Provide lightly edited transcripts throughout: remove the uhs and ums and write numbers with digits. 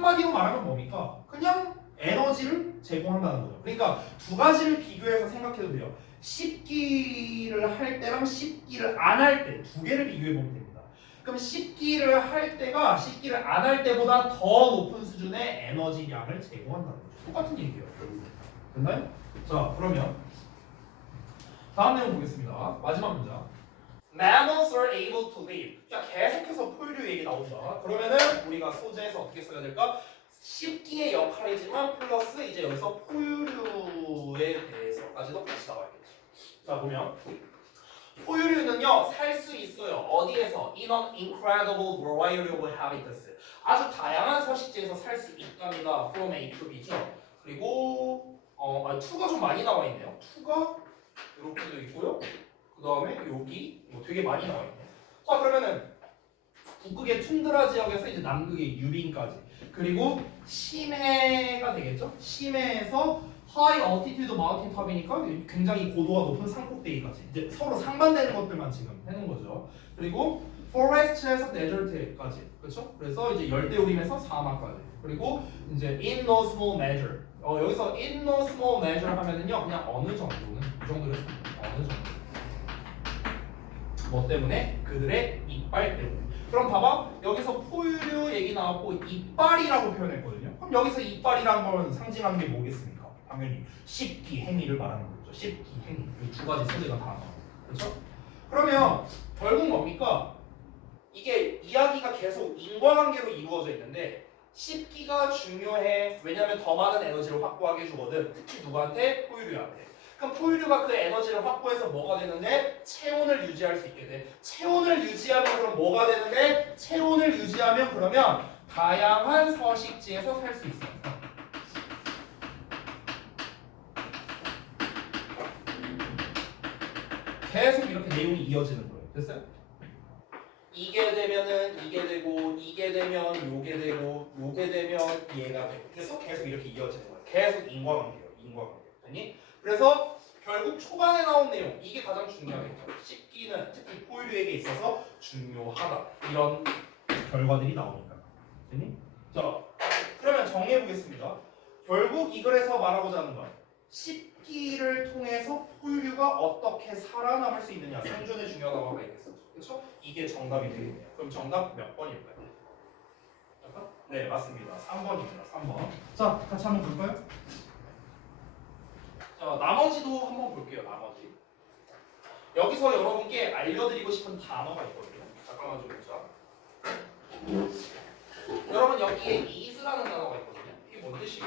한마디로 말하면 뭡니까? 그냥 에너지를 제공한다는 거죠. 그러니까 두 가지를 비교해서 생각해도 돼요. 씹기를 할 때랑 씹기를 안 할 때 두 개를 비교해 보면 됩니다. 그럼 씹기를 할 때가 씹기를 안 할 때보다 더 높은 수준의 에너지량을 제공한다는 거죠. 똑같은 얘기예요. 됐나요? 자, 그러면 다음 내용 보겠습니다. 마지막 문장. Mammals are able to live. 자, 계속해서 포유류 얘기 나온다. 그러면은 우리가 소재에서 어떻게 써야 될까? 씹기의 역할이지만 플러스 이제 여기서 포유류에 대해서까지도 같이 나와야겠죠. 자, 보면 포유류는요 살 수 있어요. 어디에서? In an incredible variety of habitats. 아주 다양한 서식지에서 살 수 있답니다. From A to B죠. 그리고 2가 좀 많이 나와 있네요. 2가 이렇게 돼 있고요. 그 다음에 여기 되게 많이 나와 있네요. 자, 그러면은 북극의 툰드라 지역에서 이제 남극의 유빙까지, 그리고 심해가 되겠죠? 심해에서 high altitude mountain top이니까 굉장히 고도가 높은 산꼭대기까지, 이제 서로 상반되는 것들만 지금 해놓은 거죠. 그리고 forest에서 desert까지, 그렇죠? 그래서 이제 열대우림에서 사막까지, 그리고 이제 in no small measure, 여기서 in no small measure 하면은요 그냥 어느 정도는, 이 정도를 어느 정도, 뭐 때문에? 그들의 이빨 때문에. 그럼 봐봐, 여기서 포유류 얘기 나왔고 이빨이라고 표현했거든요. 그럼 여기서 이빨이란 건 상징하는 게 뭐겠습니까? 당연히 씹기 행위를 말하는 거죠. 씹기 행위. 이 두 가지 소재가 다 나와요. 그렇죠? 그러면 결국 뭡니까? 이게 이야기가 계속 인과관계로 이루어져 있는데 씹기가 중요해. 왜냐하면 더 많은 에너지를 확보하게 해주거든. 특히 누구한테? 포유류한테. 그럼 포유류가 그 에너지를 확보해서 뭐가 되는데? 체온을 유지할 수 있게 돼. 체온을 유지하면 그럼 뭐가 되는데? 체온을 유지하면 그러면 다양한 서식지에서 살 수 있어. 계속 이렇게 내용이 이어지는 거예요. 됐어요? 이게 되면은 이게 되고, 이게 되면 요게 되고, 요게 되면 얘가 되고, 그래서 계속 이렇게 이어지는 거예요. 계속 인과관계예요. 인과관계. 아니? 그래서 결국 초반에 나온 내용, 이게 가장 중요하겠죠. 씹기는 특히 포유류에게 있어서 중요하다. 이런 결과들이 나오니까. 됐니? 자, 그러면 정리해 보겠습니다. 결국 이 글에서 말하고자 하는 건 씹기를 통해서 포유류가 어떻게 살아남을 수 있느냐, 생존에 중요하다고 하고 있겠어. 그렇죠? 이게 정답이 되겠네요. 그럼 정답 몇 번일까요? 네, 맞습니다. 3번입니다. 3번. 자, 같이 한번 볼까요? 자, 나머지도 한번 볼게요. 나머지. 여기서 여러분께 알려드리고 싶은 단어가 있거든요. 잠깐만 좀 보자. 여러분 여기에 is라는 단어가 있거든요. 이게 뭔 뜻이에요?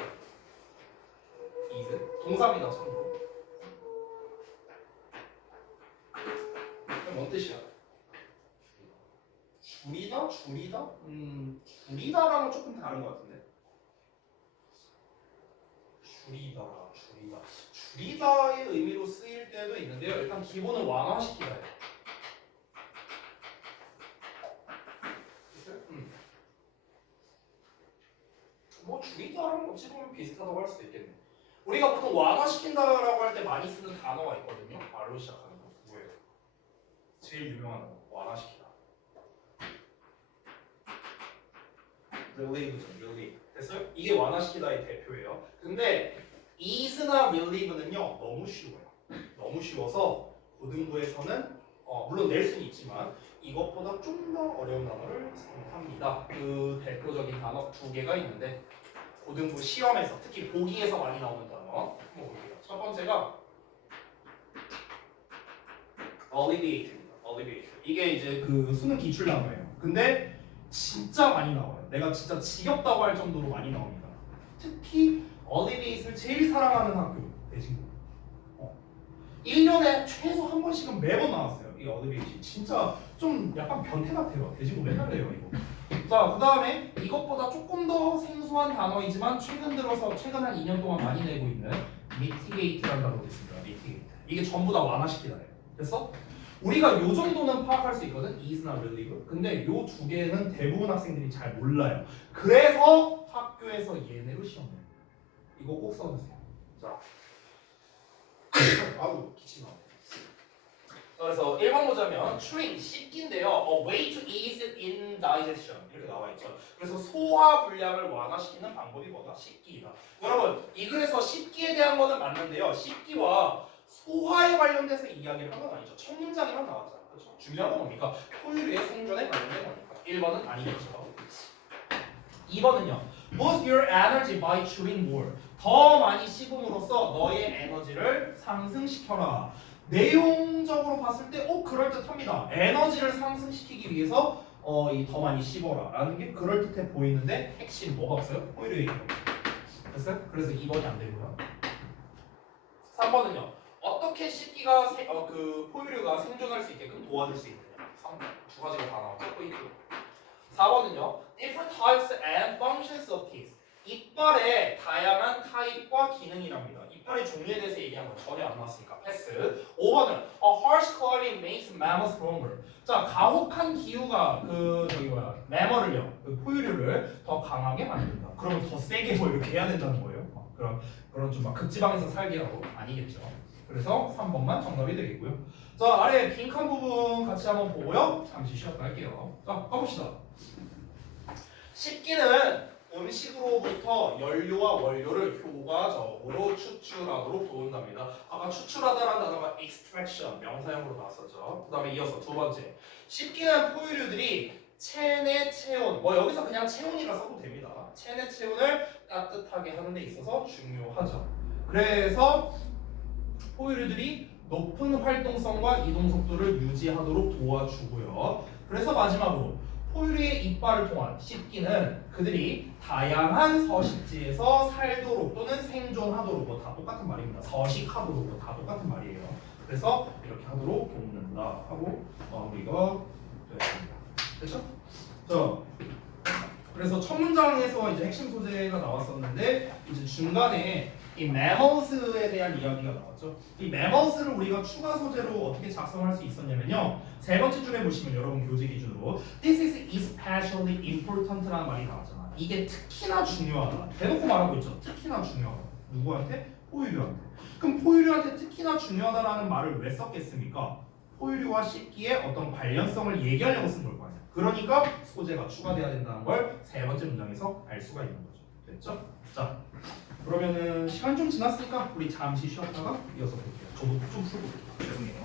is? 동사입니다. 참고로. 이게 뭔 뜻이야? 줄이다? 줄이다? 줄이다랑은 조금 다른 것 같은데. 줄이다. 줄이다의 의미로 쓰일 때도 있는데요. 일단 기본은 완화시키다예요. 뭐 줄이다랑 어찌 보면 비슷하다고 할 수도 있겠네. 우리가 보통 완화시킨다라고 할 때 많이 쓰는 단어가 있거든요. 말로 시작하는 거. 뭐예요? 제일 유명한 거. 완화시키다. relieve죠. relieve. 됐어요? 이게 완화시키다의 대표예요. 근데 is나 relieve는요 너무 쉬워요. 너무 쉬워서 고등부에서는 물론 낼 수는 있지만 이것보다 좀 더 어려운 단어를 선택합니다. 그 대표적인 단어 두 개가 있는데 고등부 시험에서 특히 보기에서 많이 나오는 단어 한번 볼게요. 첫 번째가 alleviate입니다. alleviate. 이게 이제 그 수능 기출 단어예요. 근데 진짜 많이 나와요. 내가 진짜 지겹다고 할 정도로 많이 나옵니다. 특히 alleviate를 제일 사랑하는 학교 대진고. 1년에 최소 한 번씩은 매번 나왔어요. 이 alleviate. 진짜 좀 약간 변태 같아요. 대진고 맨날 내요 이거. 자, 그 다음에 이것보다 조금 더 생소한 단어이지만 최근 들어서 최근 한 2년 동안 많이 내고 있는 mitigate라는 단어가 있습니다. mitigate. 이게 전부 다 완화시키다예요. 됐어? 우리가 요 정도는 파악할 수 있거든. is나 relieve. 근데 요 두 개는 대부분 학생들이 잘 몰라요. 그래서 학교에서 얘네로 시험 내요. 이거 꼭 써주세요. 자, 아우 기침 나네. 그래서 1번 보자면 chewing 씹기인데요. A way to ease indigestion 이렇게 나와 있죠. 그래서 소화 불량을 완화시키는 방법이 뭐다? 씹기이다. 여러분 이 글에서 씹기에 대한 거는 맞는데요. 씹기와 소화에 관련돼서 이야기를 한 건 아니죠. 첫 문장에만 나왔잖아요. 그렇죠? 중요한 건 뭡니까? 포유류의 생존에 관련된 거니까. 1번은 아니겠죠. 2번은요. Boost your energy by chewing more. 더 많이 씹음으로써 너의 에너지를 상승시켜라. 내용적으로 봤을 때, 그럴듯합니다. 에너지를 상승시키기 위해서, 이 더 많이 씹어라. 라는 게 그럴듯해 보이는데, 핵심 뭐가 없어요? 포유류의 이동. 됐어요? 그래서 2번이 안 되고요. 3번은요. 어떻게 씹기가, 그 포유류가 생존할 수 있게끔 도와줄 수 있느냐. 3번. 두 가지가 다 나왔죠? 포인트. 4번은요. Different types and functions of teeth. 이빨의 다양한 타입과 기능이랍니다. 이빨의 종류에 대해서 얘기한 건 전혀 안 나왔으니까 패스. 5번은 A harsh climate makes mammals stronger. 자, 가혹한 기후가 매머를요, 그 포유류를 더 강하게 만든다. 그러면 더 세게 뭐 이렇게 해야 된다는 거예요. 그런 좀 막 극지방에서 살기라고 아니겠죠. 그래서 3번만 정답이 되겠고요. 자, 아래 빈칸 부분 같이 한번 보고요. 잠시 쉬었다 할게요. 자, 가봅시다. 씹기는 음식으로부터 연료와 원료를 효과적으로 추출하도록 도운답니다. 아까 추출하다라는 단어가 extraction 명사형으로 나왔었죠. 그 다음에 이어서 두 번째, 씹기는 포유류들이 체내 체온, 여기서 그냥 체온이라 써도 됩니다. 체내 체온을 따뜻하게 하는 데 있어서 중요하죠. 그래서 포유류들이 높은 활동성과 이동 속도를 유지하도록 도와주고요. 그래서 마지막으로 포유류의 이빨을 통한 씹기는 그들이 다양한 서식지에서 살도록 또는 생존하도록 다 똑같은 말입니다. 서식하도록 다 똑같은 말이에요. 그래서 이렇게 하도록 돕는다 하고 마무리가 되었습니다. 됐죠? 그래서 첫 문장에서 이제 핵심 소재가 나왔었는데 이제 중간에 이 mammals에 대한 이야기가 나왔죠. 이 mammals를 우리가 추가 소재로 어떻게 작성할 수 있었냐면요. 세 번째 줄에 보시면 여러분 교재 기준으로 This is especially important라는 말이 나왔잖아. 이게 특히나 중요하다. 대놓고 말하고 있죠. 특히나 중요하다. 누구한테? 포유류한테. 그럼 포유류한테 특히나 중요하다라는 말을 왜 썼겠습니까? 포유류와 씹기의 어떤 관련성을 얘기하려고 쓴 걸 거 아니야. 그러니까 소재가 추가돼야 된다는 걸 세 번째 문장에서 알 수가 있는 거죠. 됐죠? 자, 그러면은 시간 좀 지났으니까 우리 잠시 쉬었다가 이어서 볼게요. 저도 좀 풀고 죄송해요.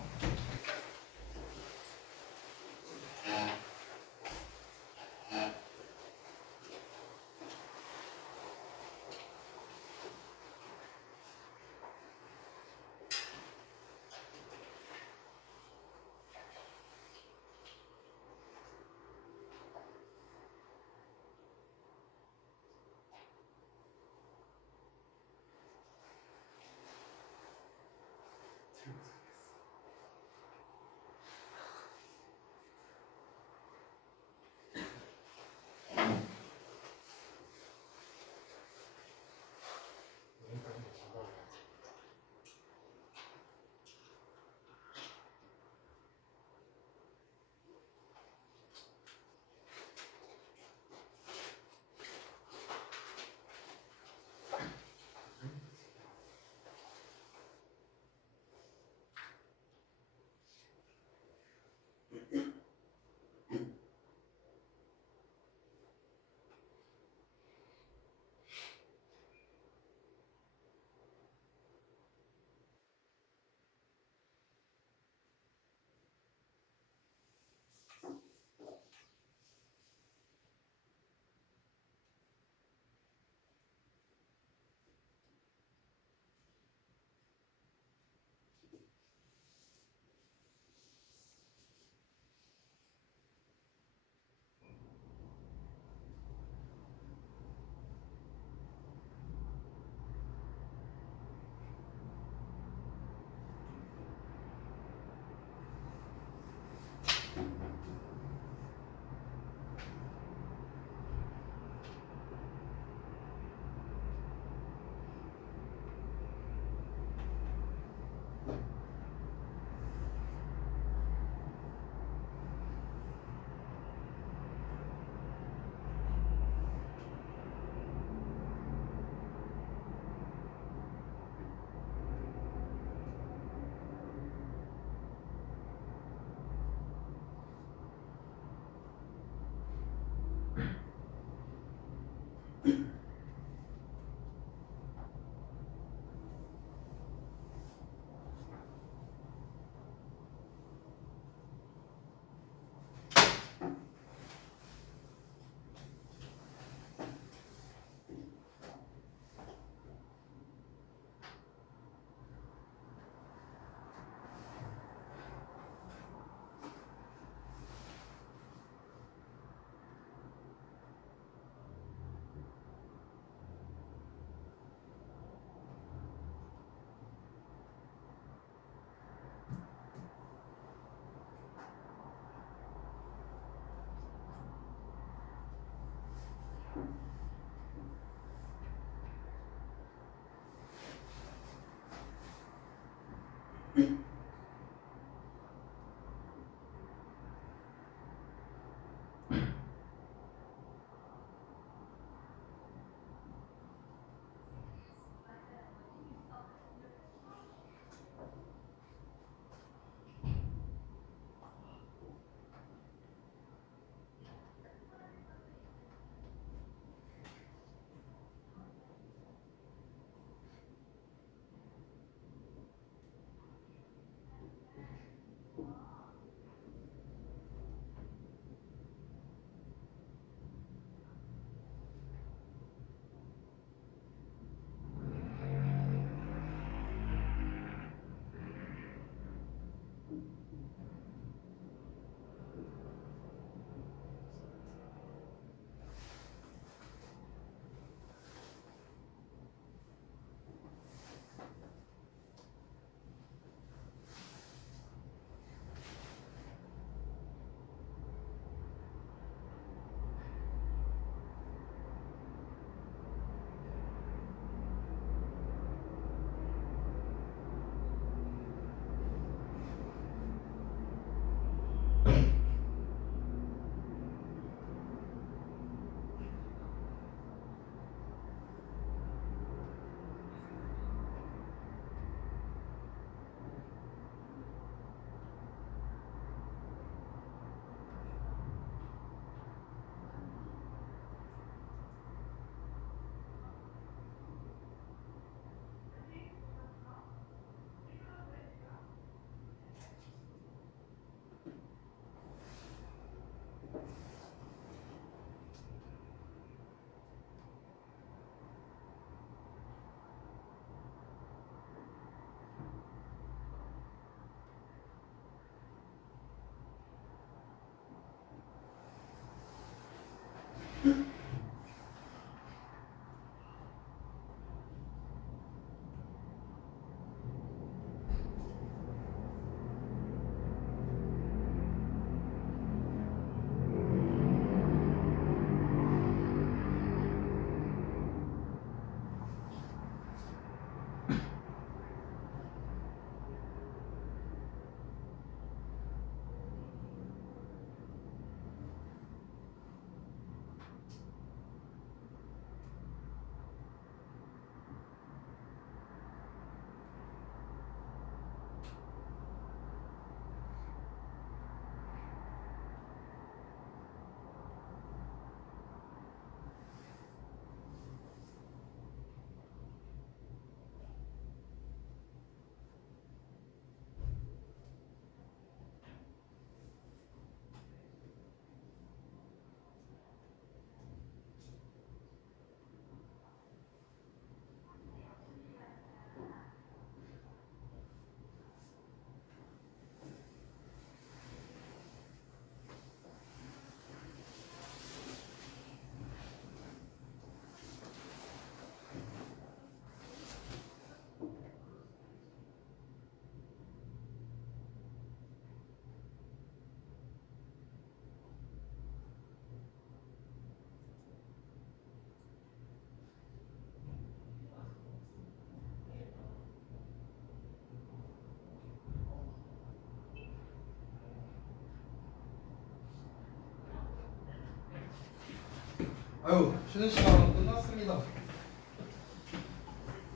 아유, 쉬는 시간 끝났습니다.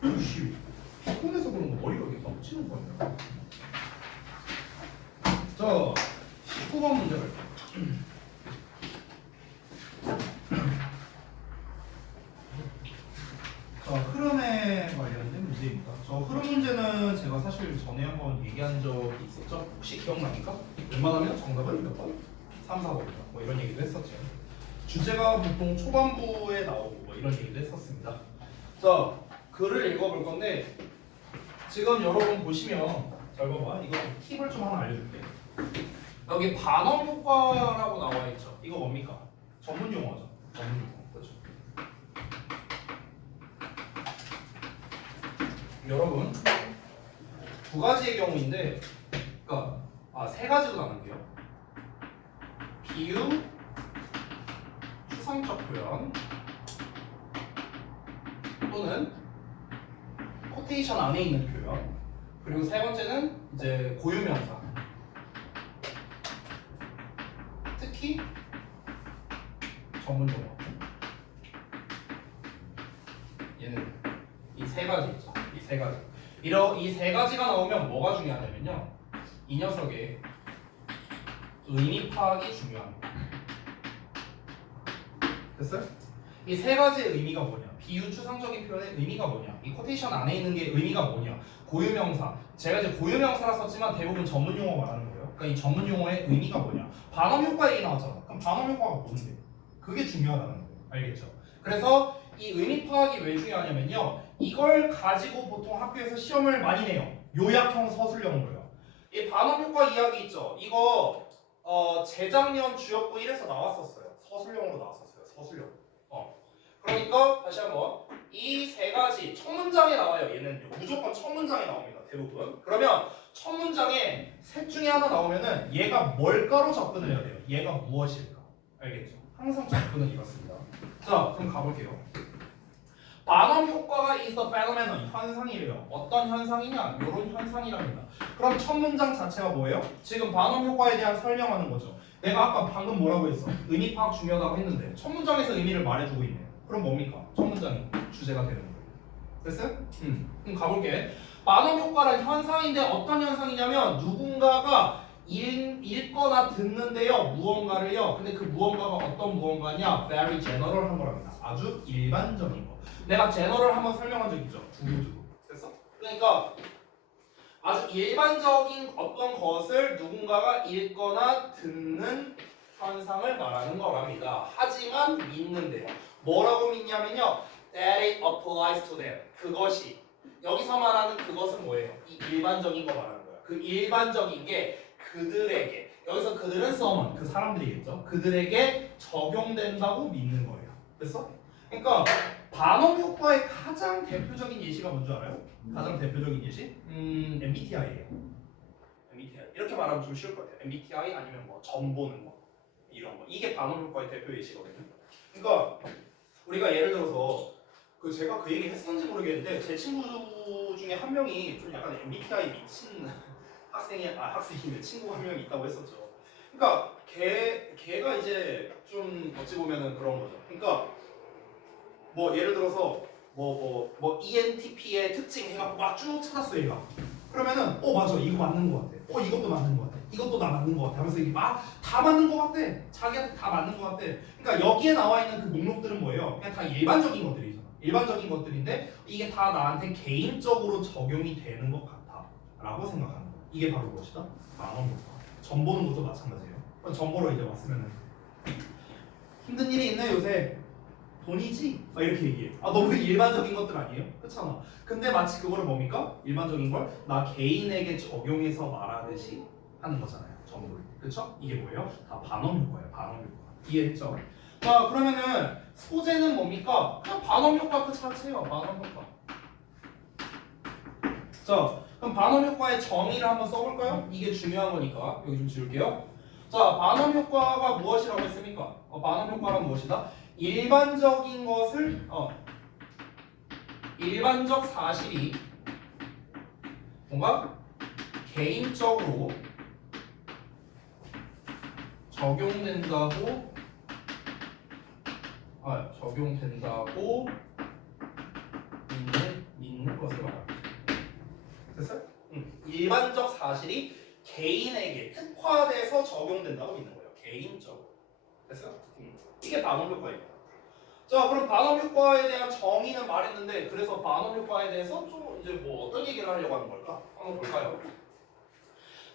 오씨, 피곤해서 그런 거 머리가 이렇게 빡치는 거 아니야? 자, 19번 문제 갈게요. 자, 흐름에 관련된 문제입니다. 저 흐름 문제는 제가 사실 전에 한번 얘기한 적이 있었죠? 혹시 기억납니까? 웬만하면 정답은 몇 번? 3, 4번이다. 뭐 이런 얘기도 했었죠. 주제가 보통 초반부에 나오고 뭐 이런 얘기도 했었습니다. 자, 글을 읽어볼 건데 지금 여러분 보시면 잘 봐봐. 이거 팁을 좀 하나 알려줄게. 여기 반음 효과라고 나와 있죠. 이거 뭡니까? 전문 용어죠. 전문 용어. 그렇죠. 여러분 두 가지의 경우인데, 그러니까 세 가지로 나눌게요. 비유, 추상적 표현 또는 코테이션 안에 있는 표현, 그리고 세 번째는 이제 고유명사. 특히 전문 용어. 얘는 이 세 가지 있죠. 이 세 가지. 이 세 가지가 나오면 뭐가 중요하냐면요. 이 녀석의 의미 파악이 중요합니다. 됐어요? 이 세 가지의 의미가 뭐냐? 비유 추상적인 표현의 의미가 뭐냐? 이 코테이션 안에 있는 게 의미가 뭐냐? 고유명사. 제가 이제 고유명사라 썼지만 대부분 전문 용어 말하는 거예요. 그러니까 이 전문 용어의 의미가 뭐냐? 반음 효과 얘기 나왔잖아. 그럼 반음 효과가 뭔데? 그게 중요하다는 거예요. 알겠죠? 그래서 이 의미 파악이 왜 중요하냐면요. 이걸 가지고 보통 학교에서 시험을 많이 내요. 요약형 서술형으로요. 이 반음 효과 이야기 있죠. 이거 재작년 주역부 1에서 나왔었어요. 서술형으로 나왔었어요. 서술형. 그러니까 다시 한번 이 세 가지 첫 문장에 나와요. 얘는 무조건 첫 문장에 나옵니다. 대부분. 그러면 첫 문장에 셋 중에 하나 나오면은 얘가 뭘까로 접근을 해야 돼요. 얘가 무엇일까? 알겠죠? 항상 접근은 이렇습니다. 자, 그럼 가볼게요. 반음 효과가 is the phenomenon, 현상이래요. 어떤 현상이냐? 이런 현상이랍니다. 그럼 첫 문장 자체가 뭐예요? 지금 반음 효과에 대한 설명하는 거죠. 내가 아까 방금 뭐라고 했어? 의미 파악 중요하다고 했는데 첫 문장에서 의미를 말해주고 있네요. 그럼 뭡니까? 첫 문장이 주제가 되는 거예요. 됐어요? 그럼 가볼게. 반음 효과는 현상인데 어떤 현상이냐면 누군가가 읽거나 듣는데요. 무언가를요. 근데 그 무언가가 어떤 무언가냐? Very general한 거랍니다. 아주 일반적인 거. 내가 제너럴 한번 설명한 적 있죠? 두루두루. 됐어? 그러니까 아주 일반적인 어떤 것을 누군가가 읽거나 듣는 현상을 말하는 거랍니다. 하지만 믿는데요. 뭐라고 믿냐면요. That it applies to them. 그것이. 여기서 말하는 그것은 뭐예요? 이 일반적인 거 말하는 거예요. 그 일반적인 게 그들에게, 여기서 그들은 someone, 그 사람들이겠죠. 그들에게 적용된다고 믿는 거예요. 됐어? 그러니까 반응 효과의 가장 대표적인 예시가 뭔지 알아요? 가장 대표적인 예시? MBTI예요. MBTI. 이렇게 말하면 좀 쉬울 것 같아요. MBTI 아니면 뭐 점 보는 거 이런 거. 이게 반응 효과의 대표 예시거든요. 그러니까 우리가 예를 들어서 제가 그 얘기 했었는지 모르겠는데 제 친구 중에 한 명이 좀 약간 MBTI 미친 학생이면 친구 한 명이 있다고 했었죠. 그러니까 걔가 이제 좀 어찌 보면은 그런 거죠. 그러니까 뭐 예를 들어서 뭐 ENTP의 특징 해갖고 막 쭉 찾았어 얘가. 그러면은 맞아 이거 맞는 것 같아. 이것도 맞는 것 같아. 이것도 나 맞는 것 같아. 하면서 이게 막 다 맞는 것 같아. 자기한테 다 맞는 것 같아. 그러니까 여기에 나와 있는 그 목록들은 뭐예요? 그냥 다 일반적인 것들이잖아. 일반적인 것들인데 이게 다 나한테 개인적으로 적용이 되는 것 같아라고 생각하는 거야. 이게 바로 무엇이다? 반응 효과. 점 보는 것도 마찬가지예요. 점 보러 이제 왔으면은 힘든 일이 있네 요새. 돈이지? 막 이렇게 얘기해. 너무 일반적인 것들 아니에요? 그렇잖아. 근데 마치 그거를 뭡니까? 일반적인 걸 나 개인에게 적용해서 말하듯이 하는 거잖아요. 정보를. 그렇죠? 이게 뭐예요? 다 반응 효과예요. 반응 효과. 이해했죠? 자, 그러면은 소재는 뭡니까? 그냥 반응 효과 그 자체예요. 반응 효과. 자, 그럼 반응 효과의 정의를 한번 써볼까요? 이게 중요한 거니까 여기 좀 지울게요. 자, 반응 효과가 무엇이라고 했습니까? 반응 효과란 무엇이다? 일반적인 것을 일반적 사실이 뭔가 개인적으로 적용된다고 믿는 것을 말합니다. 됐어요? 일반적 사실이 개인에게 특화돼서 적용된다고 믿는 거예요. 개인적으로. 됐어요? 이게 반응 효과입니다. 자, 그럼 반응 효과에 대한 정의는 말했는데 그래서 반응 효과에 대해서 좀 이제 뭐 어떤 얘기를 하려고 하는 걸까? 한번 볼까요?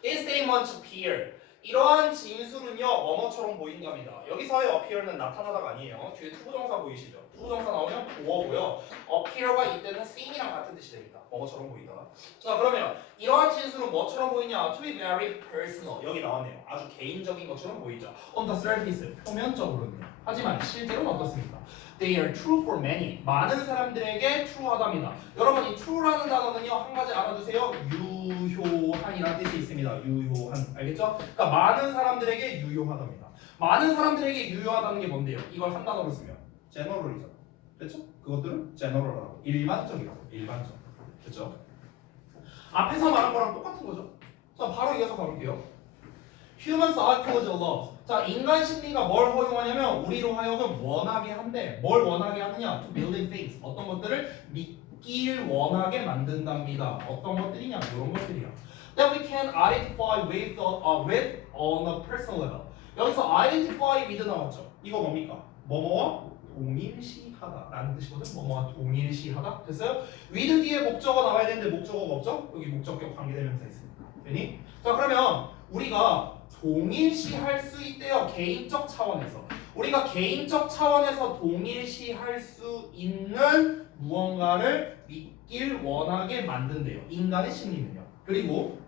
This statement appear. 이러한 진술은요 뭐뭐처럼 보인답니다. 여기서의 appear는 나타나다가 아니에요. 뒤에 투부정사 보이시죠? 투부정사 나오면 보어고요. appear가 이때는 seem이랑 같은 뜻이 됩니다. 뭐뭐처럼 보이다. 자, 그러면 이러한 진술은 뭐처럼 보이냐? To be very personal. 여기 나왔네요. 아주 개인적인 것처럼 보이죠. On the surface. 표면적으로는요. 하지만 실제로는 어떻습니까? They are true for many. 많은 사람들에게 true하답니다. 여러분 이 true라는 단어는요 한 가지 알아두세요. 유효한이라는 뜻이 있습니다. 유효한. 알겠죠? 그러니까 많은 사람들에게 유효하답니다. 많은 사람들에게 유효하다는 게 뭔데요? 이걸 한 단어로 쓰면 general이죠. 그렇죠? 그것들은 general하고 일반적이라고. 일반적. 그렇죠? 앞에서 말한 거랑 똑같은 거죠. 자, 바로 이어서 가볼게요. Human psychology allows. 자, 인간 심리가 뭘 허용하냐면 우리로 하여금 원하게 한대. 뭘 원하게 하느냐? To believe things. 어떤 것들을 믿길 원하게 만든답니다. 어떤 것들이냐? 이런 것들이야. That we can identify with on a personal level. 여기서 identify with 나왔죠. 이거 뭡니까? 뭐뭐와 동일시하다라는 뜻이거든. 뭐뭐와 동일시하다. 됐어요? with 뒤에 목적어 나와야 되는데 목적어가 없죠? 여기 목적격 관계대명사 있습니다. 됐니? 자, 그러면 우리가 동일시할 수 있대요. 개인적 차원에서. 우리가 개인적 차원에서 동일시할 수 있는 무언가를 믿길 원하게 만든대요. 인간의 심리는요. 그리고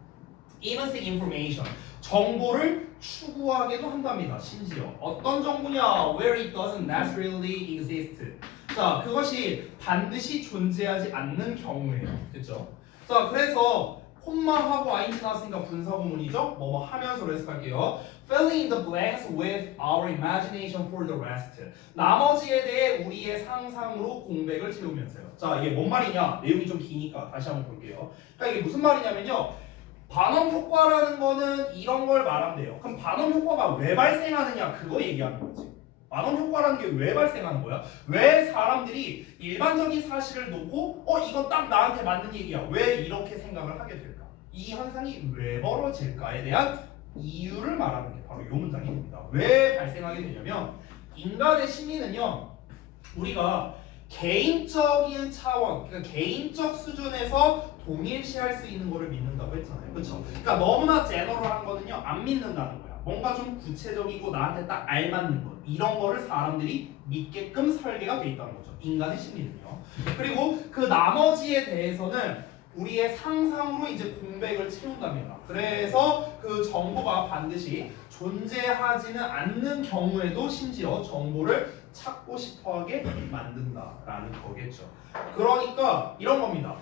even seek information. 정보를 추구하게도 한답니다. 심지어 어떤 정보냐? Where it doesn't necessarily exist. 자, 그것이 반드시 존재하지 않는 경우에요. 그렇죠? 자, 그래서 콤마하고 ing 나왔으니까 분사구문이죠. 뭐뭐 하면서로 해석할게요. Filling in the blanks with our imagination for the rest. 나머지에 대해 우리의 상상으로 공백을 채우면서요. 자, 이게 뭔 말이냐? 내용이 좀 기니까 다시 한번 볼게요. 그러니까 이게 무슨 말이냐면요. 반응 효과라는 거는 이런 걸 말한대요. 그럼 반응 효과가 왜 발생하느냐? 그거 얘기하는 거지. 반응 효과라는 게 왜 발생하는 거야? 왜 사람들이 일반적인 사실을 놓고 이건 딱 나한테 맞는 얘기야. 왜 이렇게 생각을 하게 될까? 이 현상이 왜 벌어질까에 대한 이유를 말하는 게 바로 이 문장이 됩니다. 왜 발생하게 되냐면 인간의 심리는요. 우리가 개인적인 차원, 그러니까 개인적 수준에서 동일시할 수 있는 거를 믿는다고 했잖아요. 그렇죠? 그러니까 너무나 제너럴한 거는요. 안 믿는다는 거야. 뭔가 좀 구체적이고 나한테 딱 알맞는 것 이런 거를 사람들이 믿게끔 설계가 돼 있다는 거죠. 인간의 심리는요. 그리고 그 나머지에 대해서는 우리의 상상으로 이제 공백을 채운답니다. 그래서 그 정보가 반드시 존재하지는 않는 경우에도 심지어 정보를 찾고 싶어하게 만든다라는 거겠죠. 그러니까 이런 겁니다.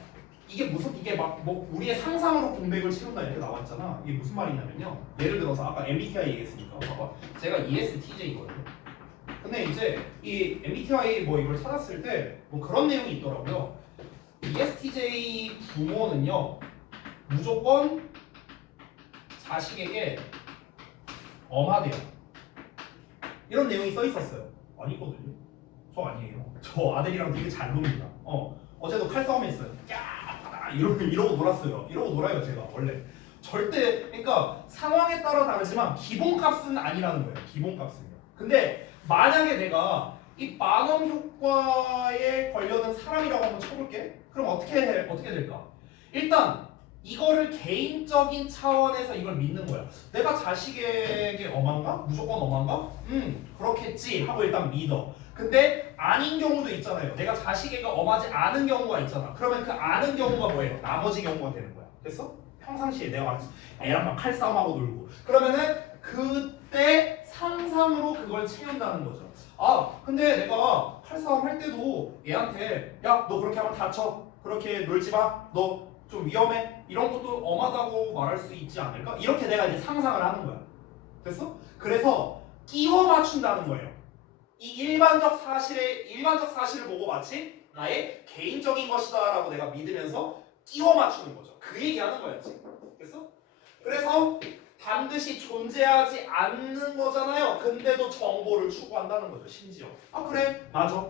이게 막 뭐 우리의 상상으로 공백을 채운다 이렇게 나왔잖아. 이게 무슨 말이냐면요. 예를 들어서 아까 MBTI 얘기했으니까 봐봐. 제가 ESTJ거든요. 근데 이제 이 MBTI 뭐 이걸 찾았을 때 뭐 그런 내용이 있더라고요. ESTJ 부모는요 무조건 자식에게 엄하대요. 이런 내용이 써 있었어요. 아니거든요. 저 아니에요. 저 아들이랑 되게 잘 놉니다. 어제도 칼싸움했어요. 야, 이러고 놀았어요. 이러고 놀아요 제가 원래. 절대 그러니까 상황에 따라 다르지만 기본값은 아니라는 거예요. 기본값은요. 근데 만약에 내가 이 만원 효과에 관련된 사람이라고 한번 쳐볼게. 그럼 어떻게 될까? 일단 이거를 개인적인 차원에서 이걸 믿는 거야. 내가 자식에게 엄한가? 무조건 엄한가? 그렇겠지 하고 일단 믿어. 근데 아닌 경우도 있잖아요. 내가 자식에게 엄하지 않은 경우가 있잖아. 그러면 그 아는 경우가 뭐예요? 나머지 경우가 되는 거야. 됐어? 평상시에 내가 막 애랑 막 칼싸움하고 놀고 그러면은 그때 상상으로 그걸 채운다는 거죠. 아 근데 내가 칼싸움 할 때도 얘한테 야 너 그렇게 하면 다쳐. 그렇게 놀지 마. 너 좀 위험해. 이런 것도 엄하다고 말할 수 있지 않을까? 이렇게 내가 이제 상상을 하는 거야. 됐어? 그래서 끼워 맞춘다는 거예요. 이 일반적 사실을 보고 마치 나의 개인적인 것이다라고 내가 믿으면서 끼워 맞추는 거죠. 그 얘기하는 거야 지금. 됐어? 그래서 반드시 존재하지 않는 거잖아요. 근데도 정보를 추구한다는 거죠. 심지어. 아 그래? 맞아.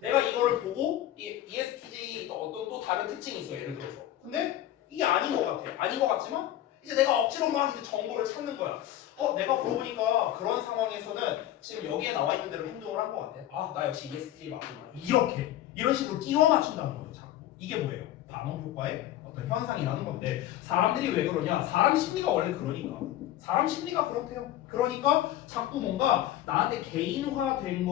내가 이거를 보고 이 ESTJ 어떤 또 다른 특징이 있어요. 예를 들어서. 근데 이게 아닌 것 같아. 아닌 것 같지만 이제 내가 억지로 막 이제 정보를 찾는 거야. 내가 그러고 보니까 그런 상황에서는 지금 여기에 나와 있는 대로 행동을 한 것 같아. 아, 나 역시 ESTJ 맞구나. 이런 식으로 끼워 맞춘다는 거예요. 자꾸. 이게 뭐예요? 반응 효과의 어떤 현상이라는 건데 사람들이 왜 그러냐? 사람 심리가 원래 그러니까. 사람 심리가 그렇대요. 그러니까 자꾸 뭔가 나한테 개인화된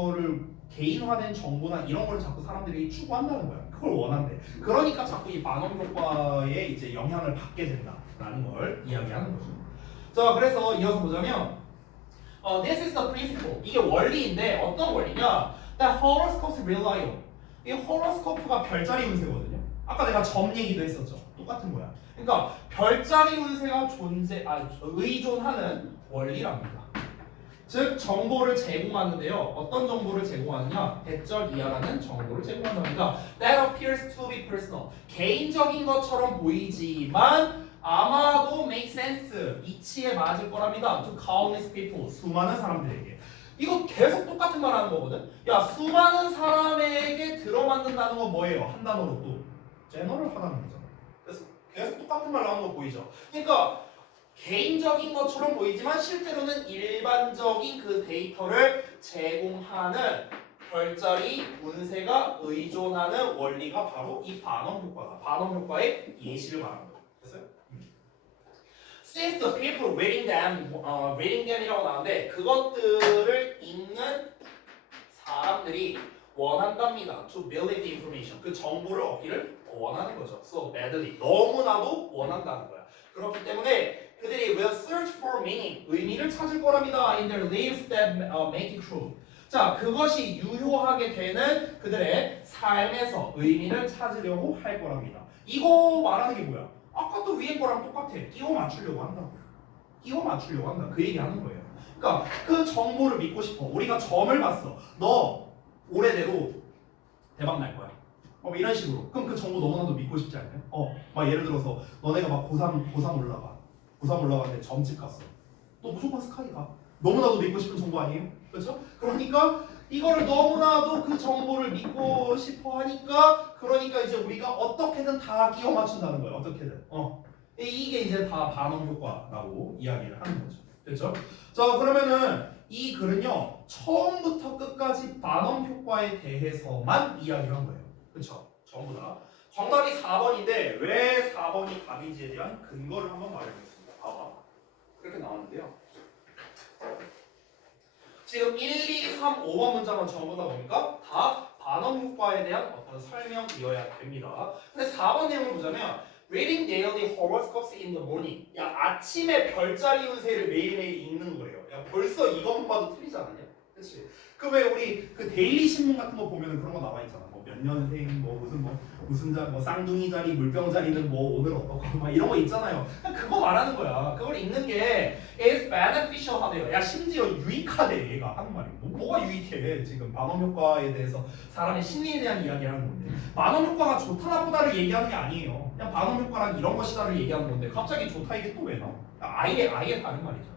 정보나 이런 걸 자꾸 사람들이 추구한다는 거야. 그걸 원한대. 그러니까 자꾸 이 반응 효과에 이제 영향을 받게 된다라는 걸 이야기하는 거죠. 자, 그래서 이어서 보자면, this is the principle. 이게 원리인데 어떤 원리냐? That horoscopes rely on. 이 호로스코프가 별자리 운세거든요. 아까 내가 점 얘기도 했었죠. 똑같은 거야. 그러니까 별자리 운세가 의존하는 원리랍니다. 즉 정보를 제공하는데요. 어떤 정보를 제공하느냐? 대절 이하라는 정보를 제공한답니다. That appears to be personal. 개인적인 것처럼 보이지만 아마도 make sense. 이치에 맞을 거랍니다. To countless people. 수많은 사람들에게. 이거 계속 똑같은 말 하는 거거든. 야 수많은 사람에게 들어맞는다는 건 뭐예요? 한 단어로 또 제너럴하다는 거잖아. 그래서 계속 똑같은 말 하는 거 보이죠? 그러니까 개인적인 것처럼 보이지만 실제로는 일반적인 그 데이터를 제공하는 별자리 운세가 의존하는 원리가 바로 이 반응 효과다. 반응 효과의 예시를 말하는 거예요. 됐어요? Since the people reading them이라고 나오는데 그것들을 읽는 사람들이 원한답니다. To believe the information. 그 정보를 얻기를 원하는 거죠. So badly. 너무나도 원한다는 거야. 그렇기 때문에 그들이 will search for meaning, 의미를 찾을 거랍니다. In their lives that make it true. 자, 그것이 유효하게 되는 그들의 삶에서 의미를 찾으려고 할 거랍니다. 이거 말하는 게 뭐야? 아까 또 위에 거랑 똑같아. 끼워 맞추려고 한다고. 끼워 맞추려고 한다. 그 얘기 하는 거예요. 그러니까 그 정보를 믿고 싶어. 우리가 점을 봤어. 너 올해 내로 대박 날 거야. 뭐 이런 식으로. 그럼 그 정보 너무나도 믿고 싶지 않나요? 막 예를 들어서 너네가 막 고3 올라가. 고3 올라갔는데 점집 갔어. 너 무조건 스카이 가. 너무나도 믿고 싶은 정보 아니에요? 그렇죠? 그러니까 이거를 너무나도 그 정보를 믿고 싶어 하니까 그러니까 이제 우리가 어떻게든 다 끼워 맞춘다는 거예요. 어떻게든. 이게 이제 다 반응 효과라고 이야기를 하는 거죠. 됐죠? 자, 그러면은 이 글은요. 처음부터 끝까지 반응 효과에 대해서만 이야기를 한 거예요. 그렇죠? 전부 다. 정답이 4번인데 왜 4번이 답인지에 대한 근거를 한번 말해보겠습니다. 봐봐. 그렇게 나왔는데요. 지금 1, 2, 3, 5번 문장은 전부 다 뭡니까? 다 반응 효과에 대한 어떤 설명이어야 됩니다. 근데 4번 내용을 보자면 Reading daily horoscopes in the morning. 야 아침에 별자리 운세를 매일매일 읽는 거래요. 야 벌써 이것만 봐도 틀리지 않았냐? 그렇지? 그 왜 우리 그 데일리 신문 같은 거 보면은 그런 거 나와 있잖아. 뭐 몇 년생 무슨 자 뭐 쌍둥이 자리 물병 자리는 뭐 오늘 어떻고 막 이런 거 있잖아요. 그냥 그거 말하는 거야. 그걸 읽는 게 is beneficial 하대요. 야 심지어 유익하대 얘가 하는 말이. 뭐가 유익해? 지금 반응 효과에 대해서 사람의 심리에 대한 이야기를 하는 건데 반응 효과가 좋다 나쁘다를 얘기하는 게 아니에요. 그냥 반응 효과란 이런 것이다를 얘기하는 건데 갑자기 좋다 이게 또 왜 나와? 아예 다른 말이죠.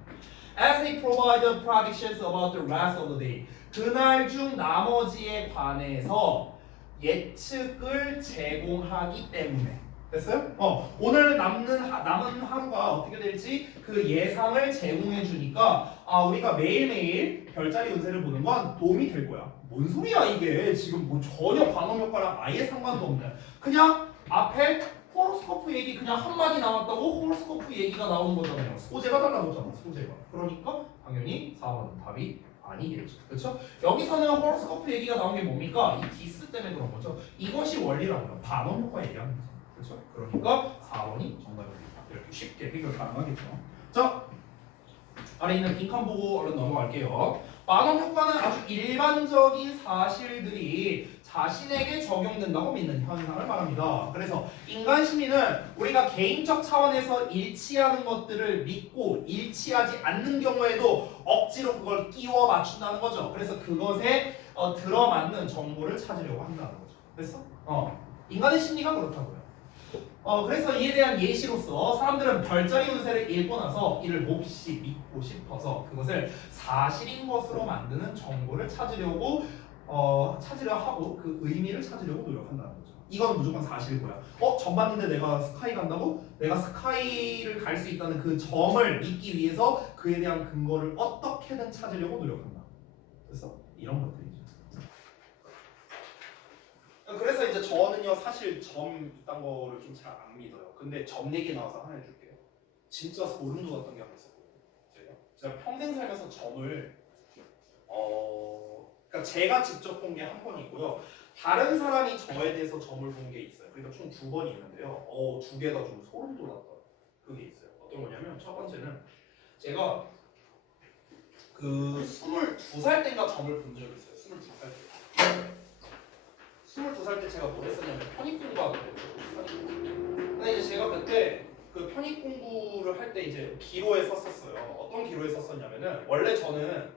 As they provide predictions about the rest of the day. 그날 중 나머지에 관해서 예측을 제공하기 때문에 됐어요? 오늘 남은 하루가 어떻게 될지 그 예상을 제공해 주니까 우리가 매일매일 별자리 운세를 보는 건 도움이 될 거야. 뭔 소리야 이게 지금 뭐 전혀 반응 효과랑 아예 상관도 없는 그냥 앞에 호로스코프 얘기 그냥 한마디 나왔다고 호로스코프 얘기가 나오는 거잖아요. 소재가 달라졌잖아 소재가. 그러니까 당연히 4번은 답이 아니겠죠. 그렇죠? 여기서는 호로스코프 얘기가 나온 게 뭡니까? 이 디스 때문에 그런 거죠. 이것이 원리라고요. 반응 효과 얘기하는 거죠. 그렇죠? 그러니까 4번이 정답입니다. 이렇게 쉽게 해결 가능하겠죠. 자, 아래 있는 빈칸 보고 얼른 넘어갈게요. 반응 효과는 아주 일반적인 사실들이 자신에게 적용된다고 믿는 현상을 말합니다. 그래서 인간 심리는 우리가 개인적 차원에서 일치하는 것들을 믿고 일치하지 않는 경우에도 억지로 그걸 끼워 맞춘다는 거죠. 그래서 그것에 들어맞는 정보를 찾으려고 한다는 거죠. 그래서 인간의 심리가 그렇다고요. 그래서 이에 대한 예시로서 사람들은 별자리 운세를 읽고 나서 이를 몹시 믿고 싶어서 그것을 사실인 것으로 만드는 정보를 찾으려 하고 그 의미를 찾으려고 노력한다는 거죠. 이건 무조건 사실이고요. 점 봤는데 내가 스카이 간다고? 내가 스카이를 갈 수 있다는 그 점을 믿기 위해서 그에 대한 근거를 어떻게든 찾으려고 노력한다. 그래서 이런 것들이죠. 그래서 이제 저는요 사실 점 이딴 거를 좀 잘 안 믿어요. 근데 점 얘기 나와서 하나 해줄게요. 진짜 소름 돋았던 게 하나 있었거든요. 제가 평생 살면서 점을 그러니까 제가 직접 본 게 한 번 있고요. 다른 사람이 저에 대해서 점을 본 게 있어요. 그러니까 총 2번이 있는데요. 두 개 다 좀 소름 돋았던 그게 있어요. 어떤 거냐면 첫 번째는 제가 그 22살 때인가 점을 본 적이 있어요. 22살 때. 22살 때 제가 뭐 했었냐면 편입 공부하던 거예요. 근데 이제 제가 그때 그 편입 공부를 할 때 이제 기로에 썼었어요. 어떤 기로에 썼었냐면은 원래 저는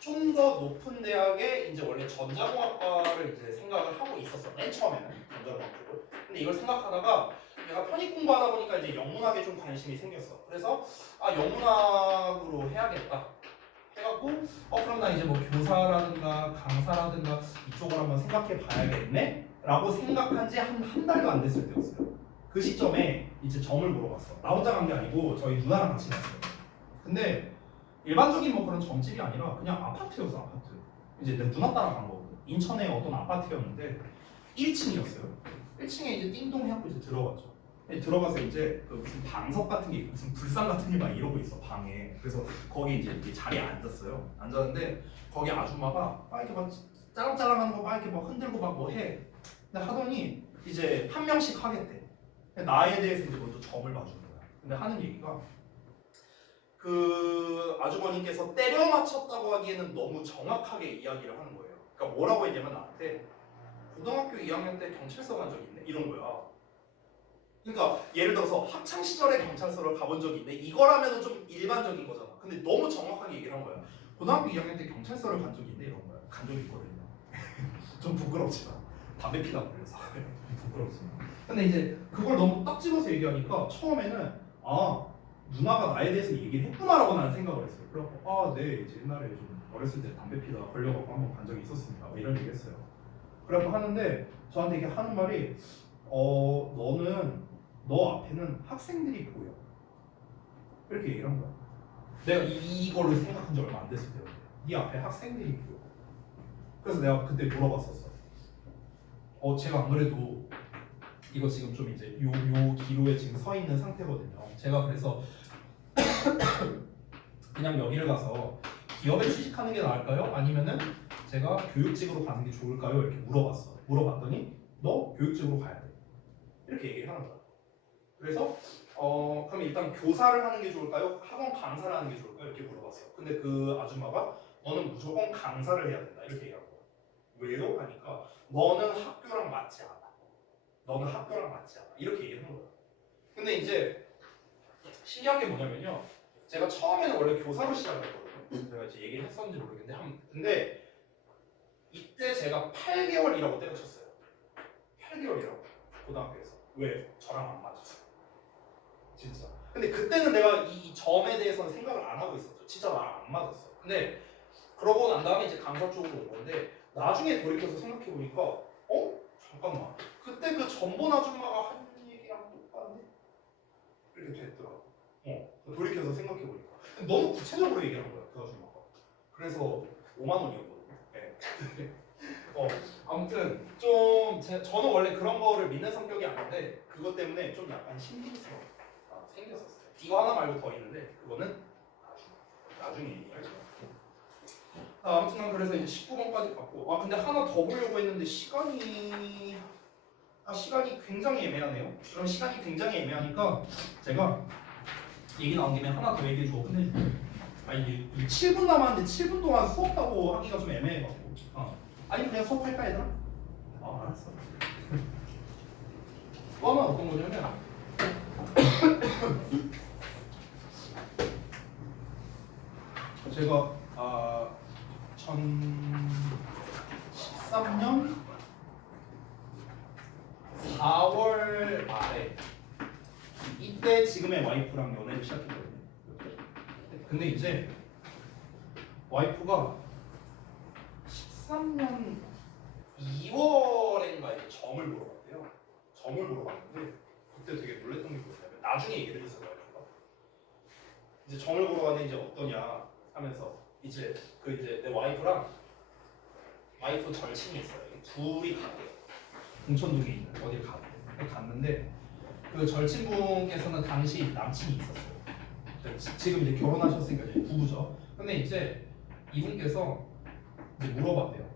좀 더 높은 대학에 이제 원래 전자공학과를 이제 생각을 하고 있었어. 맨 처음에는 전자공학 쪽을. 근데 이걸 생각하다가 내가 편입 공부하다 보니까 이제 영문학에 좀 관심이 생겼어. 그래서 영문학으로 해야겠다. 해갖고 그럼 나 이제 뭐 교사라든가 강사라든가 이쪽을 한번 생각해 봐야겠네? 라고 생각한 지 한 달도 안 됐을 때였어요. 그 시점에 이제 점을 물어봤어. 나 혼자 간 게 아니고 저희 누나랑 같이 갔어요. 근데 일반적인 뭐 그런 점집이 아니라 그냥 아파트였어. 아파트. 이제 내 누나 따라간 거거든. 인천의 어떤 아파트였는데 1층이었어요. 1층에 이제 띵동 해갖고 이제 들어갔죠. 들어가서 이제 그 무슨 방석 같은 게 무슨 불상 같은 게 막 이러고 있어 방에. 그래서 거기 이제 이렇게 자리에 앉았어요. 앉았는데 거기 아줌마가 막 이렇게 막 짜랑짜랑하는 거 막 이렇게 막 흔들고 막 뭐 해. 근데 하더니 이제 한 명씩 하겠대. 나에 대해서 이제 먼저 점을 봐주는 거야. 근데 하는 얘기가 그 아주머니께서 때려 맞췄다고 하기에는 너무 정확하게 이야기를 하는 거예요. 그러니까 뭐라고 했냐면 나한테 고등학교 2학년 때 경찰서 간 적 있네 이런 거야. 그러니까 예를 들어서 학창 시절에 경찰서를 가본 적이 있네. 이거라면 좀 일반적인 거잖아. 근데 너무 정확하게 얘기를 한 거야. 고등학교 2학년 때 경찰서를 간 적이 있네 이런 거야. 간 적이 있거든요. 좀 부끄럽지만 담배 피다고 그래서 부끄럽지만. 근데 이제 그걸 너무 딱 집어서 얘기하니까 처음에는 누나가 나에 대해서 얘기를 했구나라고 나는 생각을 했어요. 그래서 네 이제 옛날에 좀 어렸을 때 담배 피다가 걸려갖고 한번 간 적이 있었습니다. 뭐 이런 얘기 했어요. 그래갖고 하는데 저한테 이렇게 하는 말이 너 앞에는 학생들이 보여. 이렇게 얘기를 한 거야. 내가 이거를 생각한 지 얼마 안 됐을 때였는데 네 앞에 학생들이 보여. 그래서 내가 그때 물어봤었어. 제가 안 그래도 이거 지금 좀 이제 요 기로에 지금 서 있는 상태거든요. 제가 그래서 그냥 여기를 가서 기업에 취직하는 게 나을까요? 아니면은 제가 교육직으로 가는 게 좋을까요? 이렇게 물어봤어. 물어봤더니 너 교육직으로 가야 돼. 이렇게 얘기를 하는 거야. 그래서 그럼 일단 교사를 하는 게 좋을까요? 학원 강사를 하는 게 좋을까요? 이렇게 물어봤어. 근데 그 아줌마가 너는 무조건 강사를 해야 된다 이렇게 얘기하고. 왜요? 하니까 너는 학교랑 맞지 않아. 너는 학교랑 맞지 않아. 이렇게 얘기하는 거야. 근데 이제 신기한 게 뭐냐면요. 제가 처음에는 원래 교사로 시작을 했거든요. 제가 이제 얘기를 했었는지 모르겠는데 근데 이때 제가 8개월 일하고 때려쳤어요. 8개월 일하고 고등학교에서. 왜? 저랑 안 맞았어. 진짜. 근데 그때는 내가 이 점에 대해서는 생각을 안 하고 있었죠. 진짜 나랑 안 맞았어. 근데 그러고 난 다음에 이제 강사 쪽으로 온 건데 나중에 돌이켜서 생각해 보니까 잠깐만. 그때 그 전본 아줌마가 한 얘기랑 똑같네? 이렇게 됐더라고. 돌이켜서 생각해 보니까 너무 구체적으로 얘기한 거야 그 아줌마가. 그래서 5만 원이었거든요. 네. 아무튼 좀 저는 원래 그런 거를 믿는 성격이 아닌데 그것 때문에 좀 약간 신빙성 생겼었어요. 이거 하나 말고 더 있는데 그거는 나중에 얘기할게요. 아무튼 난 그래서 이제 19번까지 봤고 근데 하나 더 보려고 했는데 시간이 굉장히 애매하네요. 그럼 시간이 굉장히 애매하니까 제가 얘기 나온 김에 하나 더 얘기해주고 끝내줄게요. 이게 7분 남았는데 7분 동안 수업하고 하기가 좀 애매해갖고 아니면 그냥 수업할까 얘들아? 알았어. 또 하나 어떤 거냐면 제가 2013년 4월 말에 이때 지금의 와이프랑 연애를 시작했거든요. 근데 이제 와이프가 13년 2월인가 이제 점을 보러 갔대요. 점을 보러 갔는데 그때 되게 놀랬던 게 뭐냐면 나중에 얘기를 했어요. 와이프가 이제 점을 보러 갔는데 이제 어떠냐 하면서 이제 내 와이프랑 와이프 절친이 있어요. 둘이 갔대요. 공천동에 있는 어딜 갔는데 그 절친분께서는 당시 남친이 있었어요. 지금 이제 결혼하셨으니까 이제 부부죠. 근데 이제 이분께서 이제 물어봤대요.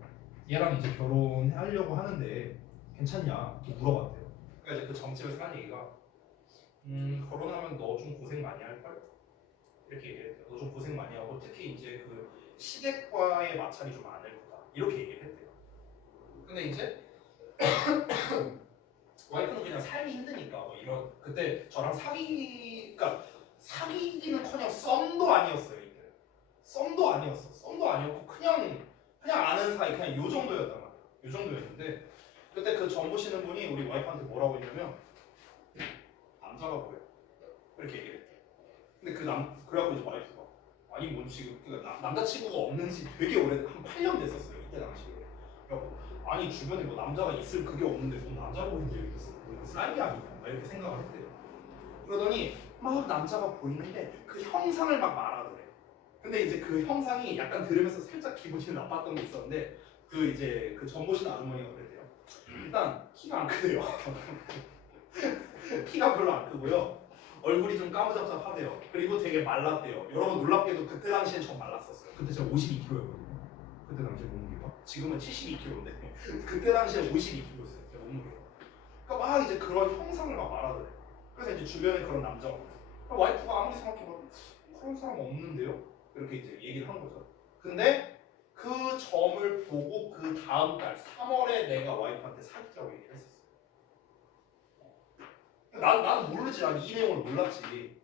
얘랑 이제 결혼하려고 하는데 괜찮냐? 이렇게 물어봤대요. 그러니까 이제 그 점집에서 한 얘기가 결혼하면 너 좀 고생 많이 할걸? 이렇게 얘기했대요. 너 좀 고생 많이 하고 특히 이제 그 시댁과의 마찰이 좀 많을 거다. 이렇게 얘기를 했대요. 근데 이제 와이프는 그냥 삶이 힘드니까 뭐 이런 그때 저랑 사귀기는커녕 썸도 아니었어요. 이때 썸도 아니었어. 썸도 아니었고 그냥 아는 사이 그냥 요 정도였단 말이야. 요 정도였는데 그때 그 점 보시는 분이 우리 와이프한테 뭐라고 했냐면 남자가 뭐야? 이렇게 얘기를 했대. 근데 그래갖고 이제 와이프가 아니 뭔 지금 그러니까 남자친구가 없는 지 되게 오래 한 8년 됐었어요. 이때 당시에. 그래갖고 아니 주변에 뭐 남자가 있을 그게 없는데 뭐 남자가 보이는데 이렇게 쌀이 아니냐 이렇게 생각을 했대요. 그러더니 막 남자가 보이는데 그 형상을 막 말하더래. 근데 이제 그 형상이 약간 들으면서 살짝 기분이 나빴던 게 있었는데 그 이제 그 전보신 아주머니가 그랬대요. 일단 키가 안 크대요. 키가 별로 안 크고요. 얼굴이 좀 까무잡잡하대요. 그리고 되게 말랐대요. 여러분 놀랍게도 그때 당시엔 전 말랐었어요. 그때 제가 52kg였거든요. 그때 당시에 몸무게가. 지금은 72kg인데 그때 당시에 52kg였어요. 제 몸무게가. 그러니까 막 이제 그런 형상을 막 말하더래. 그래서 이제 주변에 그런 남자가 없어요. 와이프가 아무리 생각해봐도 그런 사람 없는데요? 이렇게 이제 얘기를 한 거죠. 근데 그 점을 보고 그 다음 달 3월에 내가 와이프한테 사귀자고 얘기를 했었어요. 나는 모르지. 난 이 내용을 몰랐지.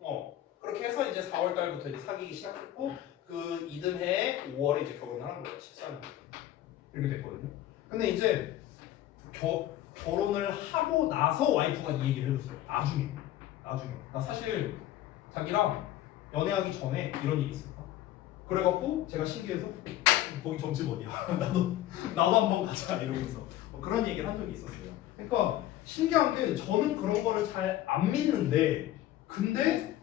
그렇게 해서 이제 4월 달부터 이제 사귀기 시작했고 그 이듬해 5월에 이제 결혼을 한 거예요. 14년. 이렇게 됐거든요. 근데 이제 결혼을 하고 나서 와이프가 이 얘기를 해줬어요. 나중에. 나 사실 자기랑 연애하기 전에 이런 일이 있었다. 그래갖고 제가 신기해서 거기 점집 어디야? 나도 한번 가자 이러면서 그런 얘기를 한 적이 있었어요. 그러니까 신기한 게 저는 그런 거를 잘 안 믿는데 근데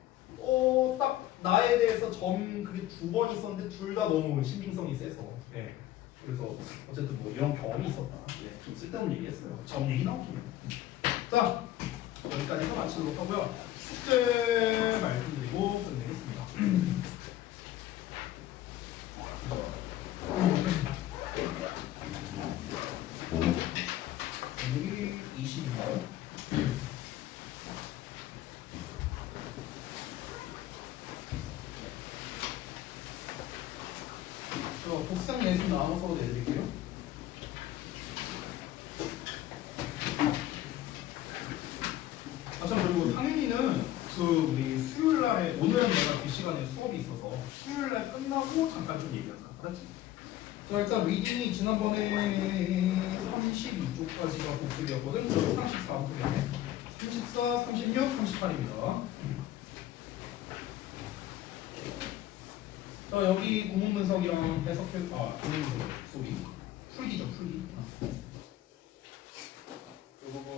딱 나에 대해서 그게 2번 있었는데 둘 다 너무 신빙성이 세서 그래서 어쨌든 뭐 이런 경험이 있었다. 좀 쓸데없는 얘기했어요. 점 얘기 나오긴. 자 여기까지 해서 마치도록 하고요. 숙제 말씀드리고 끝내겠습니다. 오늘이 20일. 자 일단 리딩이 지난번에 32쪽까지가 복습이었거든. 그래서 34부터네. 34, 36, 38입니다. 자 여기 구문 분석이랑 해석해 구문 분석 소리 풀기죠 풀기. 이 부분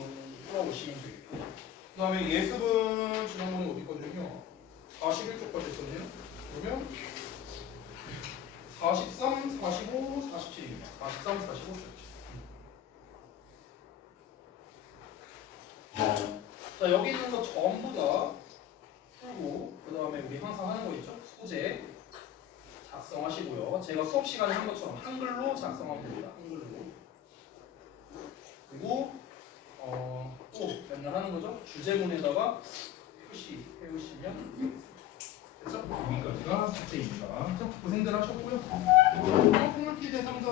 풀어보시면 되겠고. 그 다음에 예습은 지난번에 어디 거든요? 41쪽까지 했거든요. 그러면 43, 45, 47입니다. 43, 45, 47. 자 여기 있는 거 전부 다 풀고 그 다음에 우리 항상 하는 거 있죠? 소재 작성하시고요. 제가 수업 시간에 한 것처럼 한글로 작성하면 됩니다. 한글로. 그리고 또 맨날 하는 거죠. 주제문에다가 표시해 오시면 됐죠? 여기까지가 숙제입니다. 자, 고생들 하셨고요. 통합기대 3자